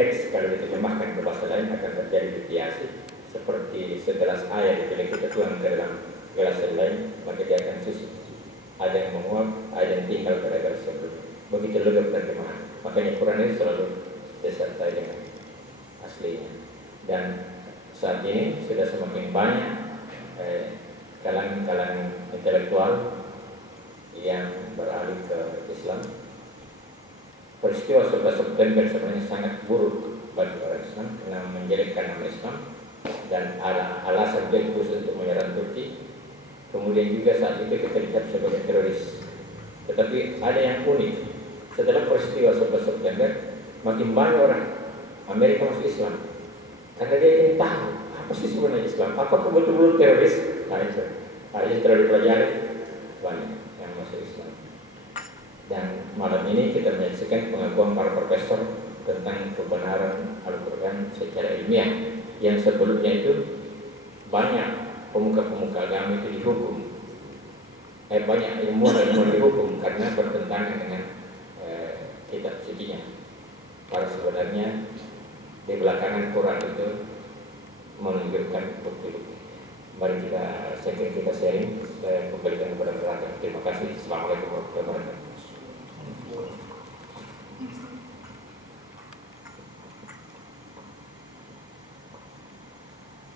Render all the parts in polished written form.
teks kalau diterjemahkan ke bahasa lain akan terjadi deviasi. Seperti setelah air bila kita tuang ke dalam gelas yang lain, maka dia akan susu. Ada yang menguap, ada yang tinggal pada gelas sebelumnya. Begitu juga terjemahan. Makanya Quran itu selalu disertai dengan aslinya. Dan saat ini sudah semakin banyak kalangan intelektual yang beralih ke Islam. Peristiwa 11 September sebenarnya sangat buruk bagi orang Islam karena menjelekkan nama Islam dan ada alasan dia khusus untuk menyerang Turki. Kemudian juga saat itu kita dicap sebagai teroris. Tetapi ada yang unik. Setelah peristiwa 11 September, makin banyak orang Amerika masuk Islam karena dia ingin tahu apa sih sebenarnya Islam. Apakah betul-betul teroris? Nah itu telah dipelajari banyak yang masuk Islam. Dan malam ini kita menyaksikan pengakuan para profesor tentang kebenaran Al-Quran secara ilmiah. Yang sebelumnya itu banyak pemuka-pemuka agama itu dihukum. Banyak ilmuwan dihukum karena bertentangan dengan kitab sucinya. Para sebenarnya di belakangan Quran itu menunjukkan bukti-bukti. Mari kita sharing. Saya kembalikan kepada Raja. Terima kasih. Assalamualaikum warahmatullahi wabarakatuh.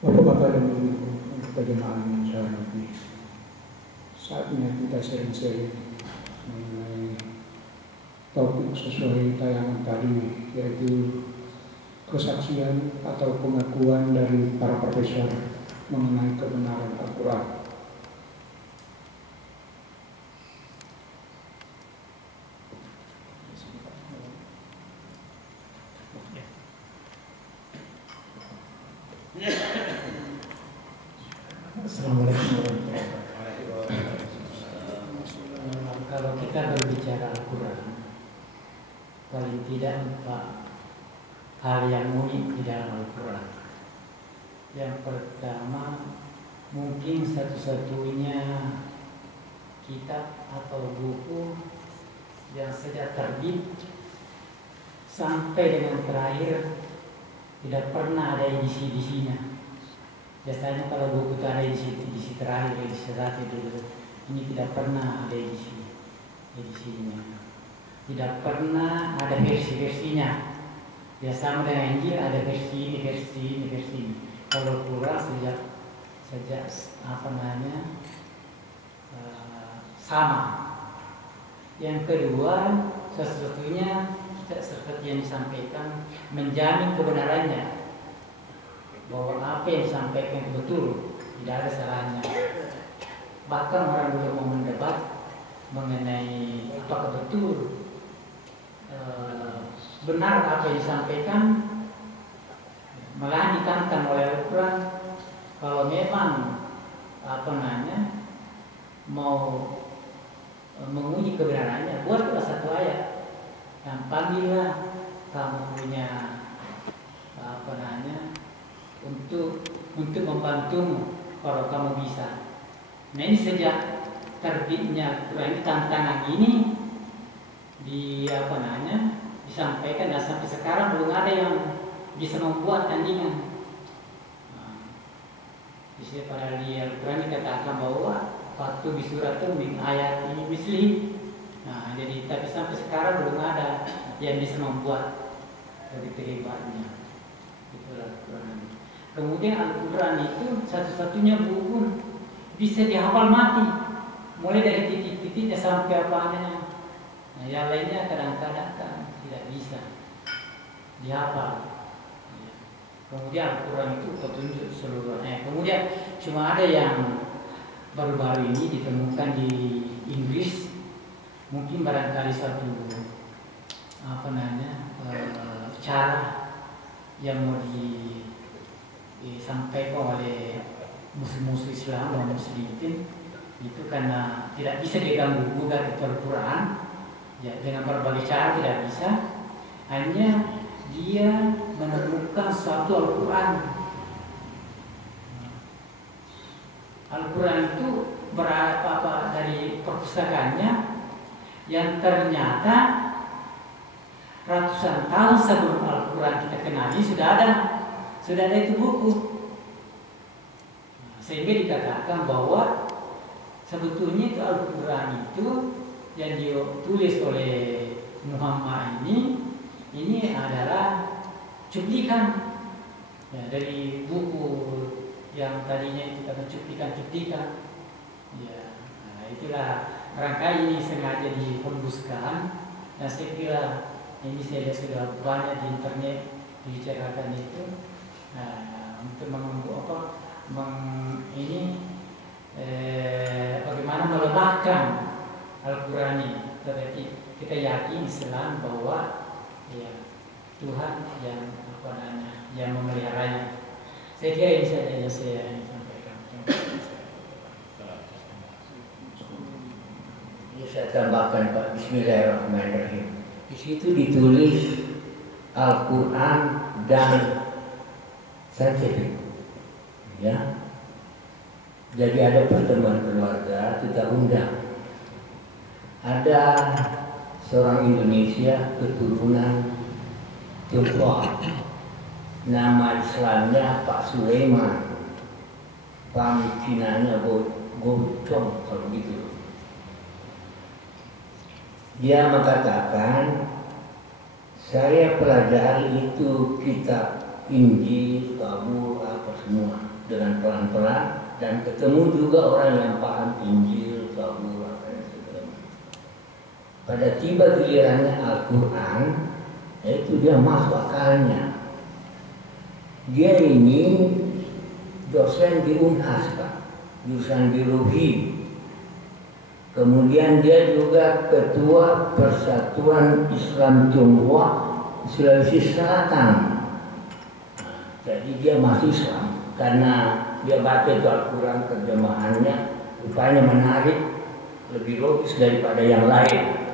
Bapak-bapak dan ibu untuk jemaah yang saya hormati, saatnya kita sharing mengenai topik sesuai tayangan tadi, yaitu kesaksian atau pengakuan dari para profesor mengenai kebenaran Al-Quran. Assalamualaikum warahmatullahi wabarakatuh. Kalau kita berbicara Al-Quran, paling tidak 4 hal yang unik di dalam Al-Quran. Yang pertama, mungkin satu-satunya kitab atau buku yang sejak terbit sampai dengan terakhir tidak pernah ada edisi-edisinya. Biasanya kalau buku itu ada edisi terakhir, edisi terakhir dulu, ini tidak pernah ada edisinya. Tidak pernah ada versi-versinya. Biasanya dengan Injil ada versi ini. Kalau Quran sejak sama. Yang kedua, sesungguhnya seperti yang disampaikan, menjamin kebenarannya, bahwa apa yang disampaikan betul, tidak ada salahnya. Bahkan orang belum mau mendebat mengenai apakah betul benar apa yang disampaikan, malah ditantang oleh Al-Quran. Kalau memang mau menguji kebenarannya, buatlah satu ayat yang panggillah kamu punya untuk membantumu kalau kamu bisa. Nah ini sejak terbitnya Quran, tantangan ini disampaikan dan sampai sekarang belum ada yang bisa membuat tandingan. Di sini pada Al-Quran dikatakan bahwa waktu bisuratu min ayat ini misli. Nah jadi tapi sampai sekarang belum ada yang bisa membuat begitu hebatnya. Itulah Al-Quran. Kemudian Al-Quran itu satu-satunya buku bisa dihafal mati, mulai dari titik-titiknya sampai apanya. Nah, yang lainnya kadang-kadang tidak bisa dihafal. Kemudian Al-Quran itu petunjuk seluruhnya. Kemudian cuma ada yang baru-baru ini ditemukan di Inggris, mungkin barangkali satu cara yang mau disampaikan oleh musuh-musuh Islam dan muslimin itu karena tidak bisa diganggu gugat Al-Quran ya, dengan berbagai cara tidak bisa, hanya dia menemukan suatu Al-Quran itu berapa dari perpustakaannya yang ternyata ratusan tahun sebelum Al-Quran kita Nabi sudah ada itu buku. Sehingga dikatakan bahwa sebetulnya itu Al-Quran itu yang ditulis oleh Muhammad ini adalah cuplikan ya, dari buku yang tadinya itu kata cuplikan. Ya, nah itulah rangka ini sengaja dihembuskan, dan saya kira ini saya lihat sudah banyak di internet dibicarakan itu untuk bagaimana melemahkan Al-Quran ini. Tetapi kita yakin Islam bahwa ya, Tuhan yang memeliharanya. Saya kira ini saja yang saya sampaikan. Ini saya tambahkan Pak, Bismillahirrahmanirrahim. Di situ ditulis Al-Quran dan saintifik, ya. Jadi ada pertemuan keluarga, kita undang. Ada seorang Indonesia keturunan Tionghoa, nama Islamnya Pak Sulaiman, pamit Cinanya Gocong kalau gitu. Dia mengatakan, saya pelajari itu kitab Injil, Zabur, apa semua dengan pelan-pelan, dan ketemu juga orang yang paham Injil, Zabur, apa yang segala. Pada tiba gilirannya Al-Quran, itu dia masuk akalnya. Dia ini dosen di Unhas, Pak, jurusan biologi. Kemudian dia juga ketua Persatuan Islam Tionghoa Sulawesi Selatan. Jadi dia masih Islam karena dia baca itu Al-Quran, terjemahannya rupanya menarik, lebih logis daripada yang lain.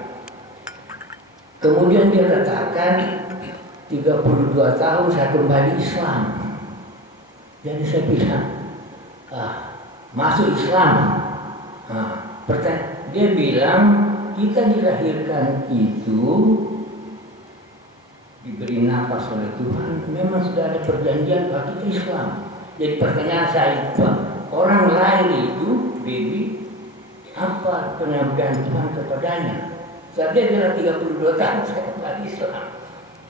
Kemudian dia katakan 32 tahun saya kembali Islam. Jadi saya bilang, masuk Islam. Dia bilang kita dilahirkan itu diberi nafas oleh Tuhan, memang sudah ada perjanjian bahwa kita Islam. Jadi pertanyaan saya itu, orang lahir itu baby, apa penyampaian Tuhan kepadanya? Saat dia bilang 32 tahun saya kembali Islam,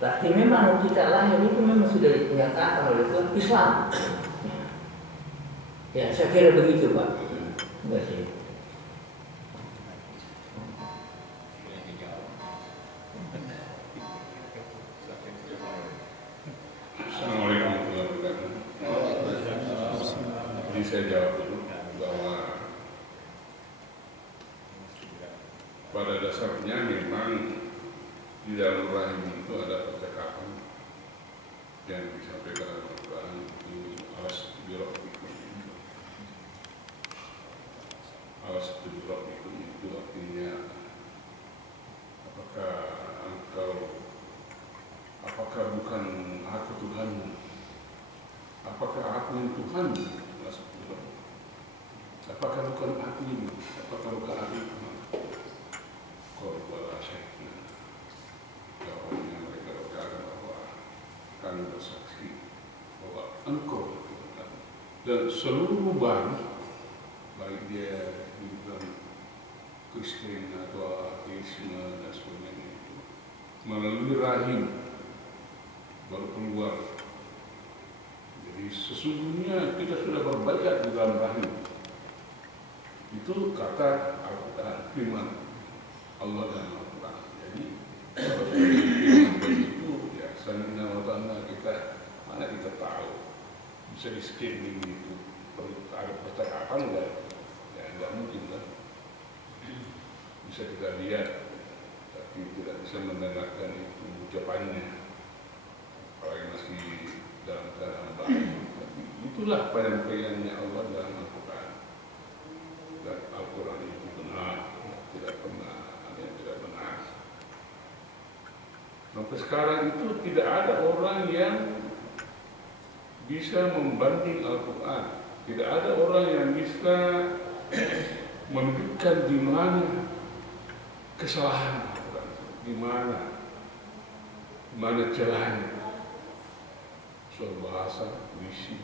berarti memang kita lahir itu memang sudah dinyatakan oleh Tuhan Islam. Ya, saya kira begitu, Pak. Terima kasih. Assalamualaikum warahmatullahi wabarakatuh. Jadi saya jawab dulu bahwa pada dasarnya memang di dalam rahim itu ada percakapan yang disampaikan oleh Al-Quran di alas biolog itu artinya apakah bukan aku Tuhanmu? Apakah aku yang Tuhanmu? Apakah bukan aku ini? Apakah bukan aku Tuhan? Kalau pada asyiknya jawabannya mereka berkata bahwa kami bersaksi bahwa engkau Tuhan. Dan seluruh bangsa, baik dia bukan Kristen atau ateisme dan sebagainya itu melalui rahim baru keluar. Jadi sesungguhnya kita sudah berbaikat di dalam rahim. Itu kata Al-Quran, firman Allah dan Al-Quran. Jadi kalau firman begitu, ya sanina wa ta'ala kita mana kita tahu bisa di scanning itu ada percakapan enggak? Ya enggak mungkin lah. Bisa kita lihat, tapi tidak bisa mendengarkan itu ucapannya. Apalagi masih dalam keadaan baik. Itulah penyampaiannya Allah dalam Al-Quran. Dan Al-Quran itu benar, tidak pernah ada yang tidak benar. Sampai sekarang itu tidak ada orang yang bisa membanding Al-Quran. Tidak ada orang yang bisa menunjukkan di mana kesalahan Al-Quran, di mana celahnya. visi,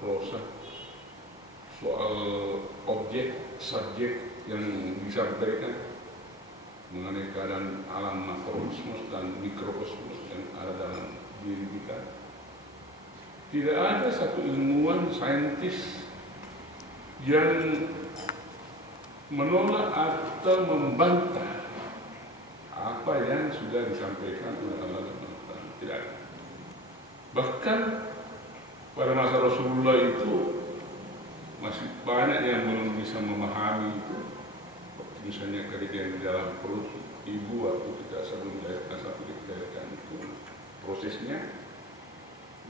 prosa, soal objek, subjek yang disampaikan mengenai keadaan alam makrokosmos dan mikrokosmos yang ada dalam diri kita. Tidak ada satu ilmuwan, saintis yang menolak atau membantah apa yang sudah disampaikan oleh Allah dan Al-Quran. Tidak ada. Bahkan pada masa Rasulullah itu masih banyak yang belum bisa memahami itu. Misalnya ketika di dalam perut ibu waktu kita sebelum melahirkan satu dilahirkan itu prosesnya,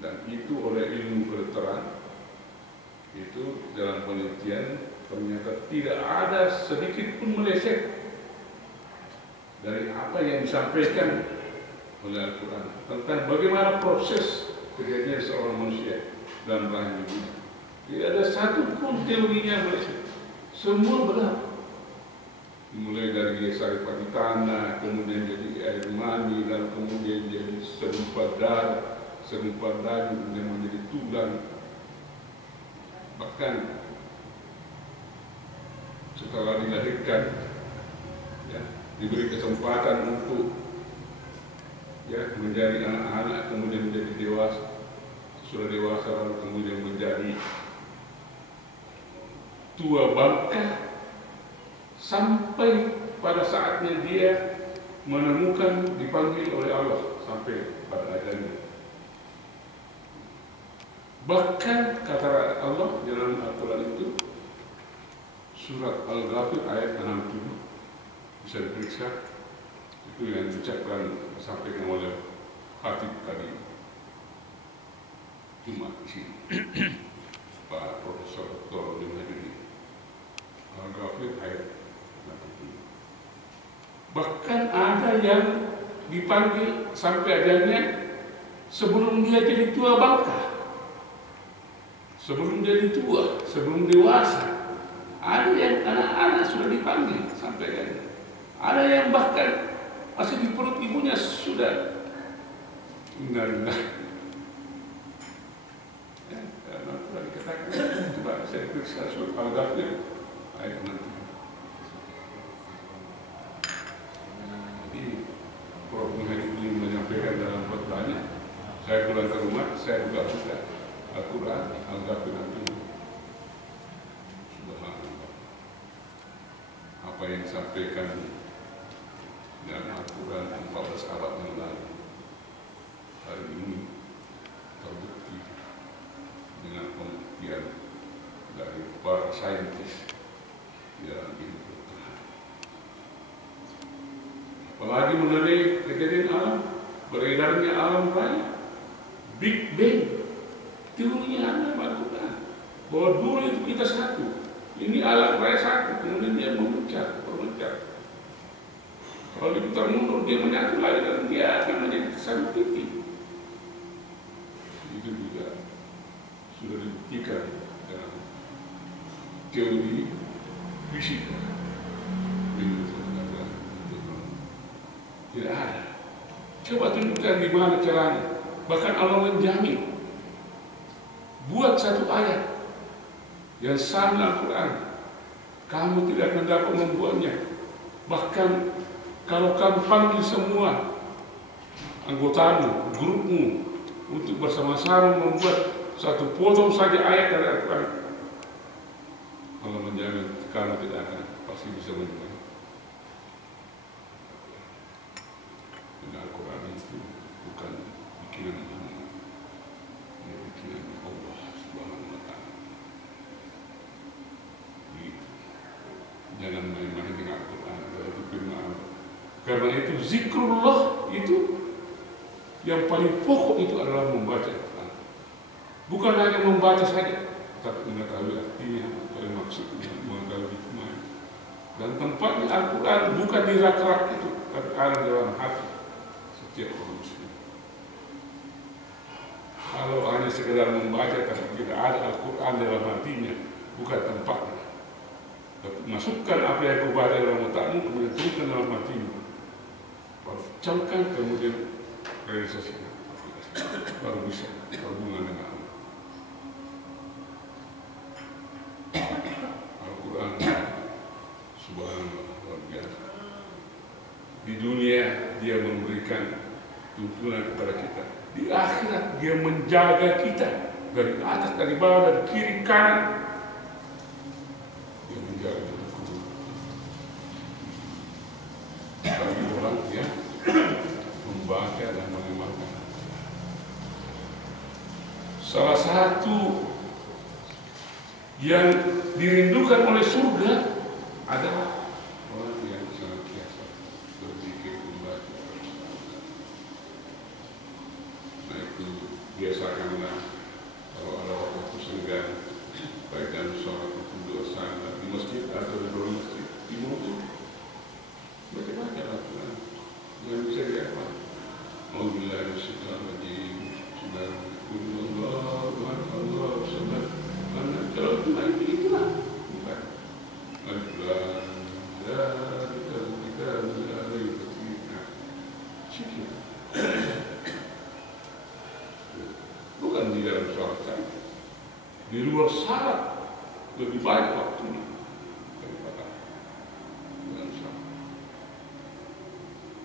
dan itu oleh ilmu kedokteran itu dalam penelitian ternyata tidak ada sedikit pun meleset dari apa yang disampaikan oleh Al-Quran tentang bagaimana proses kejadian seorang manusia dalam rahim ibunya. Tidak ada satu pun teorinya meleset, semua benar. Mulai dari dia saripati di tanah, kemudian jadi air mani, dan kemudian jadi segumpal darah, segumpal daging, kemudian menjadi tulang. Bahkan setelah dilahirkan, ya, diberi kesempatan untuk ya menjadi anak-anak, kemudian menjadi dewasa, sudah dewasa lalu kemudian menjadi tua bangka, sampai pada saatnya dia menemukan dipanggil oleh Allah sampai pada ajalnya. Bahkan kata Allah dalam Al-Quran itu, surat Al-Ghafir ayat 67 bisa diperiksa, itu yang diucapkan disampaikan oleh khatib tadi Jumat di sini, Pak Profesor Dr. Junaidi. Al-Ghafir ayat 67. Bahkan ada yang dipanggil sampai ajalnya sebelum dia jadi tua bangka, sebelum jadi tua, sebelum dewasa. Ada yang anak-anak sudah dipanggil sampai ajalnya. Ada yang bahkan masih di perut ibunya sudah indah-indah. Ya, karena telah dikatakan, coba saya periksa surat Al-Ghafir ayat 67. Jadi, Prof. Muhammad menyampaikan dalam khotbahnya, saya pulang ke rumah, saya buka Al-Quran, Al-Ghafir itu. Subhanallah. Apa yang disampaikan dalam Al-Quran 14 abad yang lalu, hari ini terbukti dengan pembuktian dari para saintis dalam ilmu kedokteran. Apalagi mengenai kejadian alam, beredarnya alam raya, Big Bang, teorinya ada Al-Quran, bahwa dulu itu kita satu, ini alam raya satu, kemudian dia memecah. Kalau diputar mundur dia menyatu lagi dan dia akan menjadi satu titik. Itu juga sudah dibuktikan dalam teori fisika. Tidak ada. Coba tunjukkan di mana caranya. Bahkan Allah menjamin, buat satu ayat yang sama Al-Quran, kamu tidak akan dapat membuatnya. Bahkan kalau kamu panggil semua anggotamu, grupmu untuk bersama-sama membuat satu potong saja ayat dari Al-Quran, Allah menjamin kamu tidak akan pasti bisa membuat. Dan Al-Quran itu bukan bikinan Muhammad, ini bikinan Allah Subhanahu wa Ta'ala. Jangan main-main dengan Al-Quran, itu firman Allah. Karena itu zikrullah itu yang paling pokok itu adalah membaca Al-Quran. Bukan hanya membaca saja, tapi mengetahui artinya, mengetahui maksudnya, mengetahui hikmahnya. Dan tempatnya Al-Quran bukan di rak-rak itu, tapi ada dalam hati setiap orang muslim. Kalau hanya sekedar membaca tapi tidak ada Al-Quran dalam hatinya, bukan tempatnya. Tapi masukkan apa yang kau baca dalam otakmu, kemudian turunkan dalam hatimu. Camkan kemudian realisasikan, baru bisa berhubungan dengan Allah. di akhirat dia menjaga kita dari atas, dari bawah, dari kiri, kanan. Dia menjaga kita kubur. Bagi orang yang membaca dan mengamalkan. Salah satu yang dirindukan oleh surga adalah orang yang senantiasa berzikir membaca. Nah itu biasakanlah kalau ada waktu senggang, baik dalam sholat maupun doa salat di masjid atau di luar masjid, di mobil, baca-baca lah Quran. Jangan bisa diapa. Alhamdulillah bersyukur bagi Allah, Allah, sabar. Karena kalau Tuhan itulah bukan. Alhamdulillah, kita bukan di dalam sholat saja. Di luar salat lebih baik waktunya daripada dalam salat.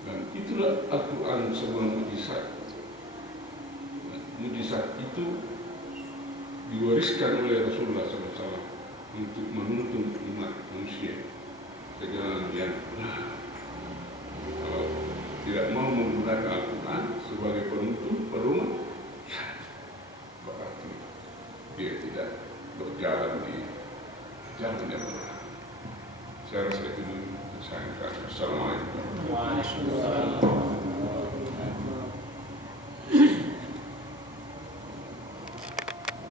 Dan itulah Al-Quran sebuah mujizat. Mujizat itu diwariskan oleh Rasulullah SAW untuk menuntun umat manusia ke jalan yang benar. Kalau tidak mau menggunakan Al-Quran sebagai penuntun, pedoman,